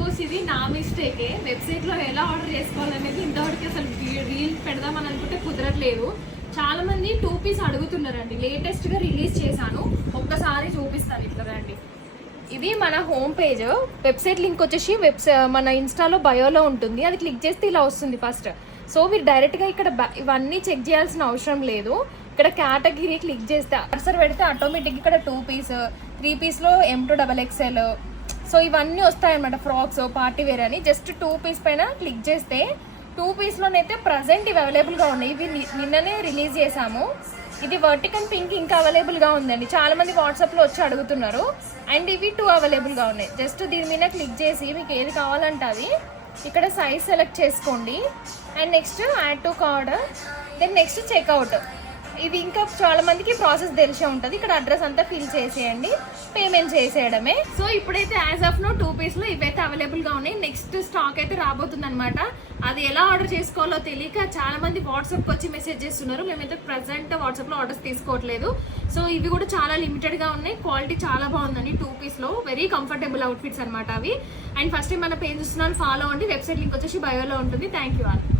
Course ఇది నా మిస్టేకే. వెబ్సైట్లో ఎలా ఆర్డర్ చేసుకోవాలనేది ఇంతవరకు అసలు రీల్స్ పెడదామని అనుకుంటే కుదరట్లేదు. చాలా మంది 2 పీస్ అడుగుతున్నారండి. లేటెస్ట్గా రిలీజ్ చేశాను, ఒక్కసారి చూపిస్తాను. ఇట్లా రండి, ఇది మన హోమ్ పేజ్. వెబ్సైట్ లింక్ వచ్చేసి మన ఇన్స్టాలో బయోలో ఉంటుంది. అది క్లిక్ చేస్తే ఇలా వస్తుంది ఫస్ట్. సో మీరు డైరెక్ట్గా ఇక్కడ ఇవన్నీ చెక్ చేయాల్సిన అవసరం లేదు. ఇక్కడ కేటగిరీ క్లిక్ చేస్తే కర్సర్ పెడితే ఆటోమేటిక్ ఇక్కడ 2 పీస్ 3 పీస్లో M2XXL సో ఇవన్నీ వస్తాయన్నమాట. ఫ్రాక్స్, పార్టీ వేర్ అని. జస్ట్ 2 పీస్ పైన క్లిక్ చేస్తే 2 పీస్లోనైతే ప్రజెంట్ ఇవి అవైలబుల్గా ఉన్నాయి. ఇవి నిన్ననే రిలీజ్ చేసాము. ఇది వర్టికల్ పింక్ ఇంకా అవైలబుల్గా ఉందండి. చాలా మంది వాట్సాప్లో వచ్చి అడుగుతున్నారు. అండ్ ఇవి 2 అవైలబుల్గా ఉన్నాయి. జస్ట్ దీని మీద క్లిక్ చేసి మీకు ఏది కావాలంటే అది ఇక్కడ సైజ్ సెలెక్ట్ చేసుకోండి. And next add to cart, then next checkout. ఇది ఇంకా చాలా మందికి ప్రాసెస్ తెలిసే ఉంటుంది. ఇక్కడ అడ్రస్ అంతా ఫిల్ చేసేయండి, పేమెంట్ చేసేయడమే. సో ఇప్పుడైతే యాజ్ ఆఫ్ నో 2 పీస్లో ఇవైతే అవైలబుల్గా ఉన్నాయి. నెక్స్ట్ స్టాక్ అయితే రాబోతుంది అనమాట. అది ఎలా ఆర్డర్ చేసుకోవాలో తెలియక చాలా మంది వాట్సాప్కి వచ్చి మెసేజ్ చేస్తున్నారు. మేమైతే ప్రజెంట్ వాట్సాప్లో ఆర్డర్స్ తీసుకోవట్లేదు. సో ఇవి కూడా చాలా లిమిటెడ్గా ఉన్నాయి. క్వాలిటీ చాలా బాగుందండి. 2 పీస్లో వెరీ కంఫర్టబుల్ అవుట్ఫిట్స్ అనమాట అవి. అండ్ ఫస్ట్ టైం మన పేజ్ చూస్తున్న ఫాలో అండి. వెబ్సైట్ లింక్ వచ్చేసి బయోలో ఉంటుంది. Thank you all.